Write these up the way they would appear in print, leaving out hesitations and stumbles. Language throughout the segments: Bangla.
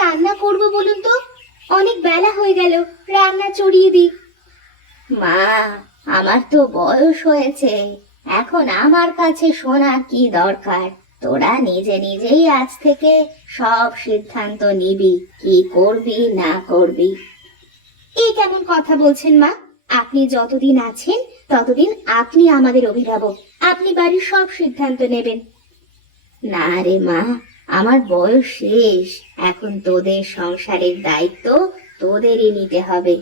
রান্না করব বলুন তো? অনেক বেলা হয়ে গেল, রান্না চড়িয়ে দিই। মা, আমার তো বয়স হয়েছে, এখন আমার কাছে শোনার কি দরকার? তোরা নিজে নিজেই আজ থেকে সব সিদ্ধান্ত নিবি, কি করবি না করবি। এই কেমন কথা বলছেন মা? আপনি যতদিন আছেন ততদিন আপনি আমাদের অভিভাবক, আপনি বাড়ির সব সিদ্ধান্ত নেবেন। না রে মা, আমার বয়স শেষ, এখন তোদের সংসারের দায়িত্ব তোদেরই নিতে হবে।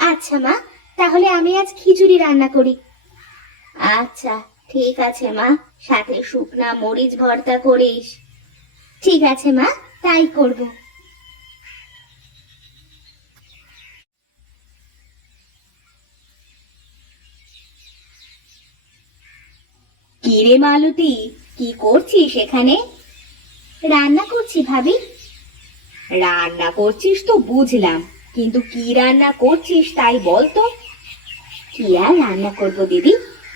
আচ্ছা মা, তাহলে আমি আজ খিচুড়ি রান্না করি। আচ্ছা, ঠিক আছে মা, সাথে শুকনা মরিচ ভর্তা করিস। ঠিক আছে মা, তাই করব। কি রে মালতী, কি করছিস এখানে? রান্না করছি ভাবি। রান্না করছিস তো বুঝলাম, কিন্তু কি রান্না করছিস তাই বল তো। কি আর রান্না করব দিদি,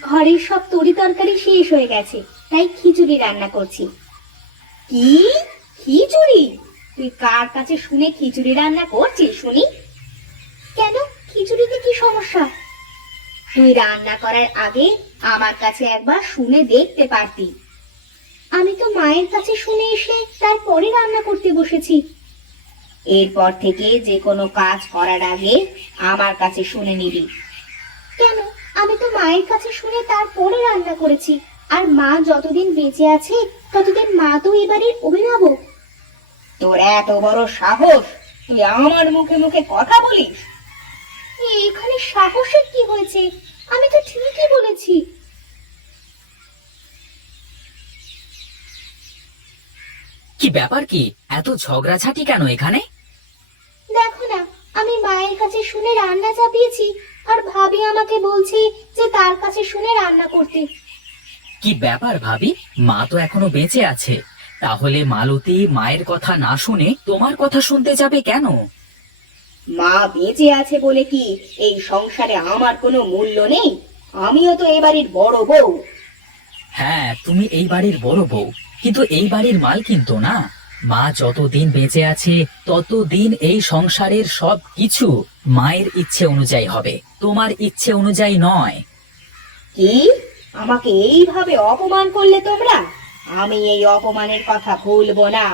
ঘরের সব তরি তরকারি শেষ হয়ে গেছে, তাই খিচুড়ি রান্না করছি। কি, খিচুড়ি? তুই কার কাছে শুনে খিচুড়ি রান্না করছিস শুনি? কেন, খিচুড়িতে কি সমস্যা? তুই রান্না করার আগে আমার কাছে একবার শুনে দেখতে পারতি। আমি তো মায়ের কাছে শুনে এসে তারপরে রান্না করতে বসেছি। এরপর থেকে যে কোনো কাজ করার আগে আমার কাছে শুনে নিবি। কেন, আমি তো মায়ের কাছে শুনে তারপরে রান্না করেছি, আর মা যতদিন বেঁচে আছে ততদিন মা তো এবারের অভিভাবক। তোর এত বড় সাহস, তুই আমার মুখে মুখে কথা বলিস? এখানে সাহসের কি হয়েছে? আমি তো ঠিকই বলেছি। কি ব্যাপার, কি এত ঝগড়াঝাটি কেন এখানে? দেখো না, আমি মায়ের কাছে শুনে রান্না চাপিয়েছি, আর ভাবি আমাকে বলছে যে তার কাছে শুনে রান্না করতে। কি ব্যাপার ভাবি, মা তো এখনো বেঁচে আছে, তাহলে মালতী মায়ের কথা না শুনে তোমার কথা শুনতে যাবে কেন? মা বেঁচে আছে বলে কি এই সংসারে আমার কোনো মূল্য নেই? আমিও তো এ বাড়ির বড় বউ। হ্যাঁ, তুমি এই বাড়ির বড় বউ, কিন্তু এই বাড়ির মালকিন তো না। মা যতদিন বেঁচে আছে ততদিন এই সংসারের সব কিছু মায়ের ইচ্ছে অনুযায়ী হবে, তোমার ইচ্ছে অনুযায়ী নয়। কি, আমাকে এইভাবে অপমান করলে তোমরা? আমি এই অপমানের কথা ভুলবো না,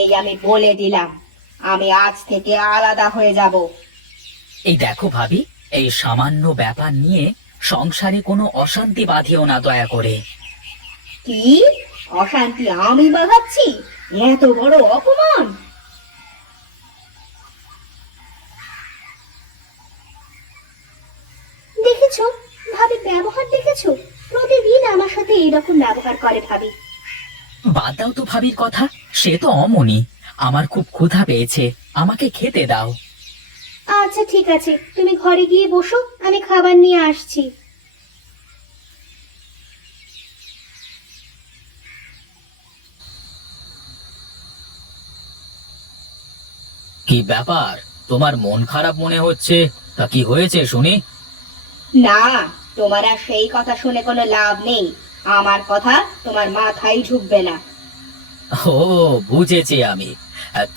এই আমি বলে দিলাম। আমি আজ থেকে আলাদা হয়ে যাব। এই দেখো ভাবি, এই সামান্য ব্যাপার নিয়ে সংসারে কোনো অশান্তি বাঁধিও না দয়া করে। কি, অশান্তি আমি বাঁধাচ্ছি? এত বড় অপমান! দেখেছো ভাবি, ব্যবহার দেখেছো? প্রতিদিন আমার সাথে এরকম ব্যবহার করে ভাবি। বাদ দাও তো ভাবির কথা, সে তো অমনি। আমার খুব ক্ষুধা পেয়েছে, আমাকে খেতে দাও। আচ্ছা ঠিক আছে, তুমি ঘরে গিয়ে বসো, আমি খাবার নিয়ে আসছি। কি ব্যাপার, তোমার মন খারাপ মনে হচ্ছে? তা কি হয়েছে শুনি? না, তোমার আর সেই কথা শুনে কোনো লাভ নেই। আমার কথা তোমার মাথায় ঢুকবে না। ও, বুঝেছি আমি।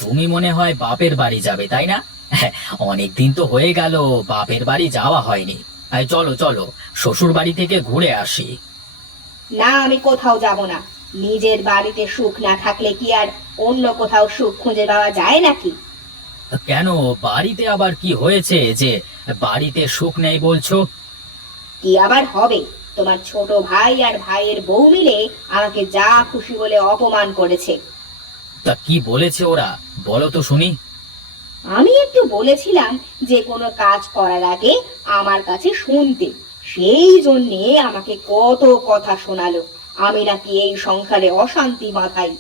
তুমি মনে হয় বাপের বাড়ি যাবে, তাই না? অনেক দিন তো হয়ে গেল বাপের বাড়ি যাওয়া হয়নি। চলো চলো, শ্বশুর বাড়ি থেকে ঘুরে আসি। না, আমি কোথাও যাব না। নিজের বাড়িতে সুখ না থাকলে কি আর অন্য কোথাও সুখ খুঁজে পাওয়া যায় নাকি? কেন, বাড়িতে আবার কি হয়েছে যে বাড়িতে সুখ নেই বলছো? কি আবার হবে? তোমার ছোট ভাই আর ভাইয়ের বউ মিলে আমাকে যা খুশি বলে অপমান করেছে। তা কি বলেছে ওরা, বলো তো শুনি। আমি একটু বলেছিলাম যে কোনো কাজ করার আগে আমার কাছে শুনতে, সেই জন্যে আমাকে কত কথা শোনালো। আমি নাকি এই সংসারে অশান্তি বাঁধাই।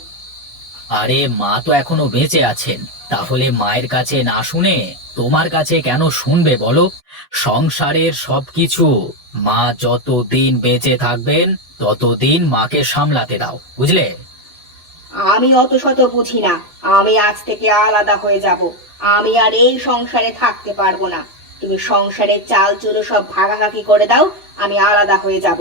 আরে মা তো এখনো বেঁচে আছেন, তাহলে মায়ের কাছে না শুনে তোমার কাছে কেন শুনবে বলো? সংসারের সবকিছু মা যতদিন বেঁচে থাকবেন ততদিন মাকে সামলাতে দাও, বুঝলে? আমি অত শত বুঝি না। আমি আজ থেকে আলাদা হয়ে যাব। আমি আর এই সংসারে থাকতে পারবো না। তুমি সংসারের চাল চুলো সব ভাগাভাগি করে দাও, আমি আলাদা হয়ে যাব।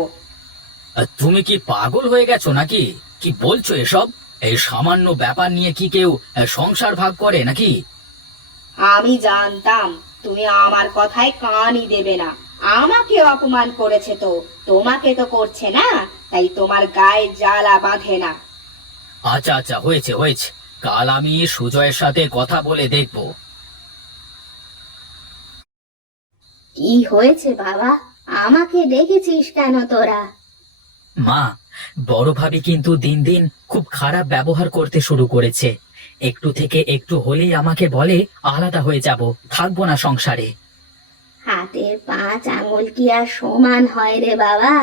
তুমি কি পাগল হয়ে গেছো নাকি? কি বলছো এসব? এই সামান্য ব্যাপার নিয়ে কি কেউ সংসার ভাগ করে নাকি? আমি জানতাম তুমি আমার কথায় কানই দেবে না। আমাকে অপমান করেছে তো, তোমাকে তো করছে না, তাই তোমার গায়ে জ্বালা বাঁধে না। আচ্ছা আচ্ছা, হয়েছে হয়েছে, কাল আমি সুজয়ের সাথে কথা বলে দেখব। কি হয়েছে বাবা, আমাকে ডেকেছিস কেন তোরা? মা, বড় ভাবি কিন্তু দিন দিন খুব খারাপ ব্যবহার করতে শুরু করেছে। একটু থেকে একটু হলেই আমাকে বলে আলাদা হয়ে যাব, থাকবো না সংসারে। হাতের 5 আঙুল কি আর সমান হয় রে বাবা?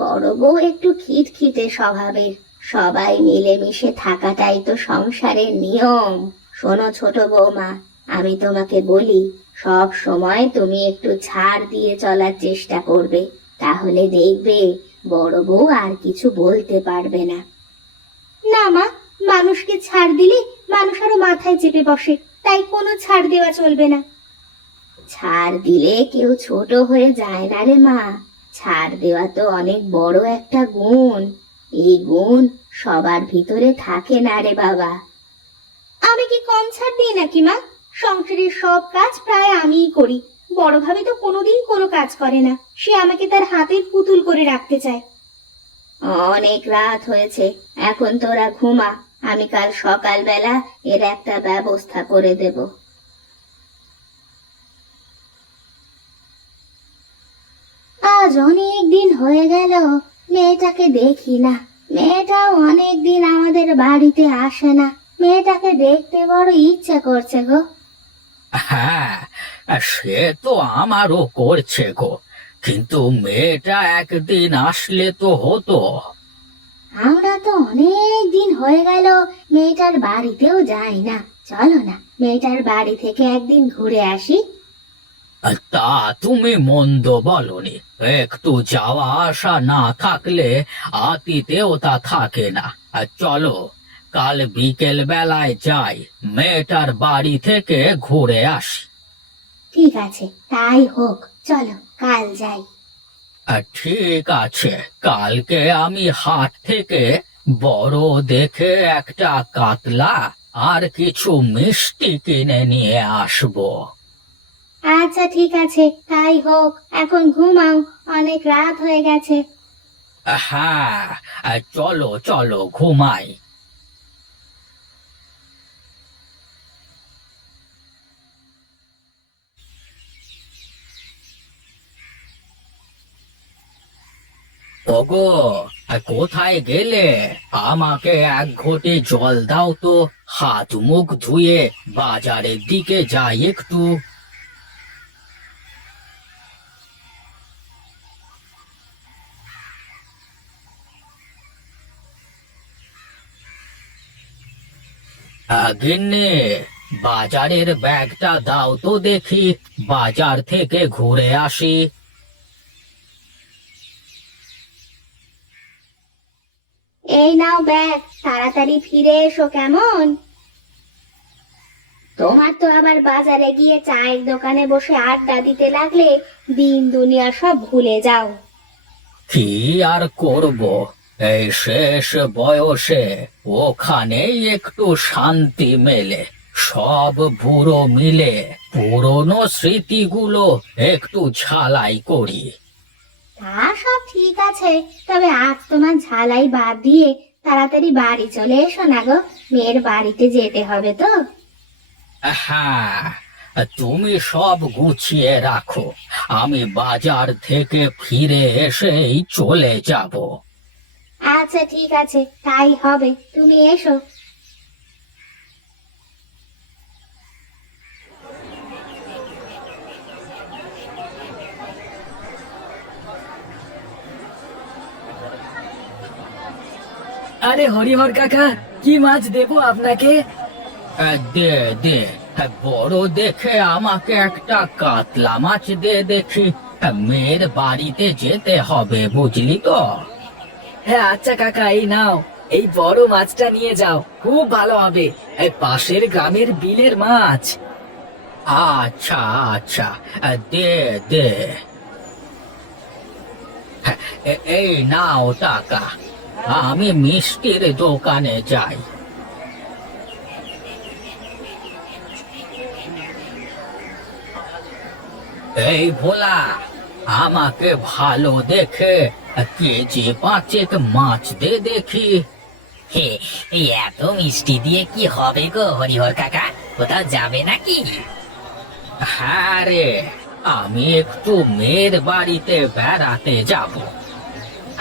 বড় বউ একটু খিটখিটে স্বভাবের, সবাই মিলেমিশে থাকাটাই তো সংসারের নিয়ম। শোনো ছোট বৌমা, আমি তোমাকে বলি, সব সময় তুমি একটু ছাড় দিয়ে চলার চেষ্টা করবে, তাহলে দেখবে বড় বউ আর কিছু বলতে পারবে না। না মা, মানুষকে ছাড় দিলে মানুষ আরো মাথায় চেপে বসে, তাই কোনো ছাড় দেওয়া চলবে না। ছাড় দিলে কেউ ছোট হয়ে যায় না রে মা, ছাড় দেওয়া তো অনেক বড় একটা গুণ। এই গুণ সবার ভিতরে থাকে না রে বাবা। আমি কি কম ছাড় দিই নাকি মা? সংসারের সব কাজ প্রায় আমিই করি। বড় ভাবি তো কোনোদিন কোনো কাজ করে না, সে আমাকে তার হাতের পুতুল করে রাখতে চায়। অনেক রাত হয়েছে, এখন তোরা ঘুমা, আমি কাল সকালবেলা এর একটা ব্যবস্থা করে দেব। আজ অনেক দিন হয়ে গেল মেয়েটাকে দেখি না। মেয়েটাও অনেক দিন আমাদের বাড়িতে আসে না। মেয়েটাকে দেখতে বড় ইচ্ছে করছে গো। হ্যাঁ, সে তো আমারও করছে গো, কিন্তু মেয়েটা একদিন আসলে তো হতো। আমরা তো অনেক দিন হয়ে গেল মেয়েটার বাড়িতেও যাই না। চলো না, মেয়েটার বাড়ি থেকে একদিন ঘুরে আসি। তা তুমি মন্দ বলনি, একটু যাওয়া আসা না থাকলে আতিতেও তা থাকে না। চলো, কাল বিকেল বেলায় যাই, মেয়েটার বাড়ি থেকে ঘুরে আসি। ঠিক আছে, তাই হোক, চলো কাল যাই। ঠিক আছে, কালকে আমি হাট থেকে বড় দেখে একটা কাতলা আর কিছু মিষ্টি কিনে নিয়ে আসবো। আচ্ছা ঠিক আছে, তাই হোক, এখন ঘুমাও, অনেক রাত হয়ে গেছে। হ্যাঁ, চলো চলো ঘুমাই। ওগো, কোথায় গেলে? আমাকে এক ঘটি জল দাও তো, হাত মুখ ধুয়ে বাজারের দিকে যাই একটু। গিন্নি, বাজারের ব্যাগটা দাও তো দেখি, বাজার থেকে ঘুরে আসি। এই নাও ব্যাগ, তাড়াতাড়ি ফিরে এসো কেমন? তোমার তো আবার বাজারে গিয়ে চায়ের দোকানে বসে আড্ডা দিতে লাগলে দিন দুনিয়া সব ভুলে যাও। কি আর করব, এই শেষ বয়সে ওখানেই একটু শান্তি মেলে। সব বুড়ো মিলে পুরনো স্মৃতিগুলো একটু ঝালাই করি। তা সব ঠিক আছে, তবে আজ তোমার ঝালাই বাদ দিয়ে তাড়াতাড়ি বাড়ি চলে এসো না গো, মেয়ের বাড়িতে যেতে হবে তো। হ্যাঁ, তুমি সব গুছিয়ে রাখো, আমি বাজার থেকে ফিরে এসেই চলে যাব। আচ্ছা ঠিক আছে, তাই হবে, তুমি এসো। আরে হরিহর কাকা, কি মাছ দেবো আপনাকে? দে দে, বড় দেখে আমাকে একটা কাতলা মাছ দে দেখি। মেয়ের বাড়িতে যেতে হবে, বুঝলি তো। হ্যাঁ আচ্ছা কাকা, এই নাও, এই বড় মাছটা নিয়ে যাও, খুব ভালো হবে, এই পাশের গ্রামের বিলের মাছ। আচ্ছা আচ্ছা, দে দে। এই নাও টাকা। আমি মিষ্টির দোকানে যাই। এই ভোলা, আমাকে ভালো দেখে কেজি 5 মাছ দে দেখি। হে, এই এত মিষ্টি দিয়ে কি হবে গো হরিহর কাকা? কোথাও যাবে নাকি? হ্যাঁ রে, আমি একটু মেয়ের বাড়িতে বেড়াতে যাব।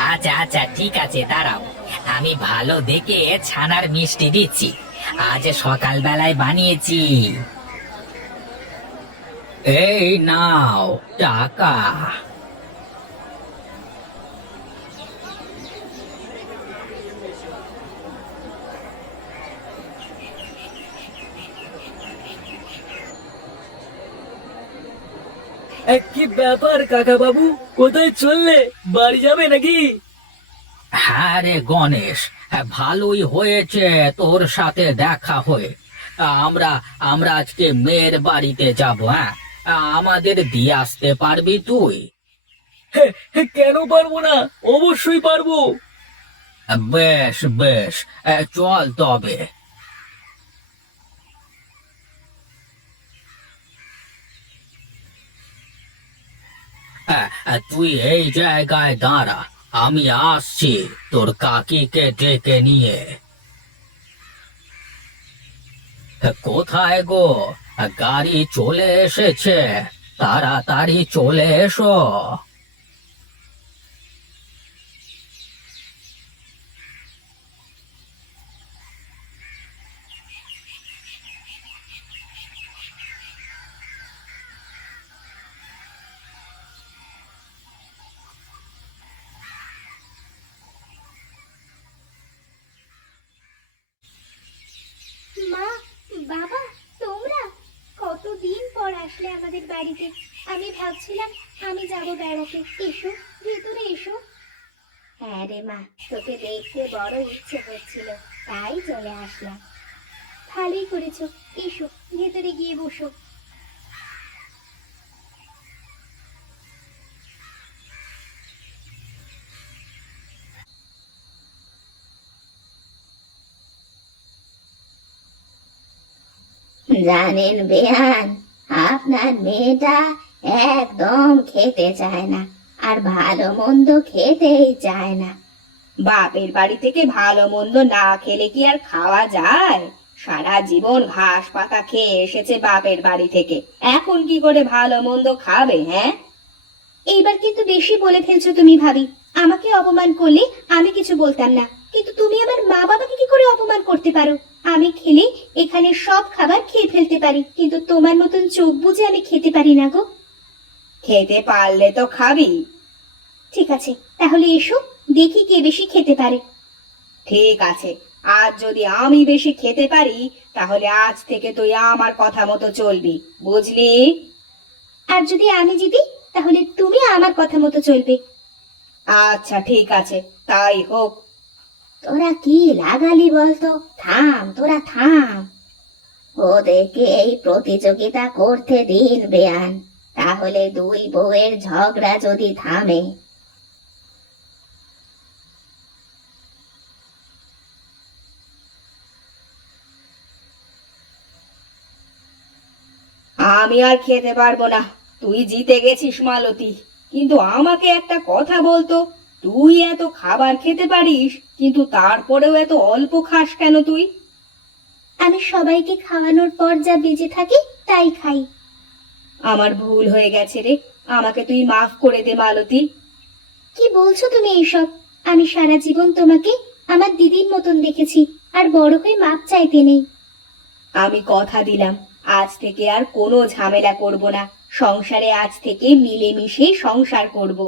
আচ্ছা আচ্ছা, ঠিক আছে, দাঁড়াও, আমি ভালো দেখে ছানার মিষ্টি দিচ্ছি। আজ সকালবেলায় বানিয়েছি। এই নাও টাকা। কি ব্যাপার কাকা বাবু, কোথায় চললে? বাড়ি যাবে নাকি? হ্যাঁ রে গণেশ, ভালোই হয়েছে তোর সাথে দেখা হয়ে। আমরা আমরা আজকে মেয়ের বাড়িতে যাব। হ্যাঁ, আমাদের দিয়ে আসতে পারবি তুই? কেন পারবো না, অবশ্যই পারবো। বেশ বেশ, চল তবে। তুই এই জায়গায় দাঁড়া, আমি আসছি তোর কাকিকে ডেকে নিয়ে। কোথায় গো? গাড়ি চলে এসেছে, তাড়াতাড়ি চলে এসো। মা, বাবা, তোমরা কতদিন পর আসলে আমাদের বাড়িতে। আমি ভাবছিলাম আমি যাব বেড়াতে। এসো, ভেতরে এসো। হ্যাঁ রে মা, তোকে দেখতে বড় ইচ্ছে হচ্ছিল, তাই চলে আসলাম। ভালোই করেছো, এসো ভেতরে গিয়ে বসো। জানেন বেয়ান, আপনার মেয়েটা একদম খেতে চায় না, আর ভালো মন্দ খেতেই চায় না। বাপের বাড়ি থেকে ভালো মন্দ না খেলে কি আর খাওয়া যায়? সারা জীবন ঘাস পাতা খেয়ে এসেছে বাপের বাড়ি থেকে, এখন কি করে ভালো মন্দ খাবে? হ্যাঁ, এইবার কিন্তু বেশি বলে ফেলছো তুমি ভাবি। আমাকে অপমান করলে আমি কিছু বলতাম না, কিন্তু তুমি আমার মা বাবাকে কি করে অপমান করতে পারো? আমি খেলে এখানে সব খাবার খেয়ে ফেলতে পারি, কিন্তু তোমার মতন চোখ বুজে আমি খেতে পারি না গো। খেতে পারলে তো খাবি। ঠিক আছে, তাহলে এসো, দেখি কে বেশি খেতে পারে। ঠিক আছে, আজ যদি আমি বেশি খেতে পারি, তাহলে আজ থেকে তুই আমার কথা মতো চলবি, বুঝলি? আর যদি আমি জিতি, তাহলে তুমি আমার কথা মতো চলবে। আচ্ছা ঠিক আছে, তাই হোক। তোরা কি লাগালি বলতো? থাম, তোরা থাম। ওদেরকে এই প্রতিযোগিতা করতে দিন বেয়ান, তাহলে দুই বউয়ের ঝগড়া যদি থামে। আমি আর খেতে পারবো না, তুই জিতে গেছিস মালতী। কিন্তু আমাকে একটা কথা বলতো, তুই এত খাবার খেতে পারিস, কিন্তু তারপরেও এত অল্প খাস কেন তুই? আমি সবাইকে খাওয়ানোর পর যা বেঁচে থাকি তাই খাই। আমার ভুল হয়ে গেছে রে, আমাকে তুই মাফ করে দে মালতী। কি বলছো তুমি এইসব? আমি সারা জীবন তোমাকে আমার দিদির মতন দেখেছি, আর বড় হয়ে মাপ চাইতে নেই। আমি কথা দিলাম, আজ থেকে আর কোনো ঝামেলা করব না, সংসারে আজ থেকে মিলেমিশে সংসার করব।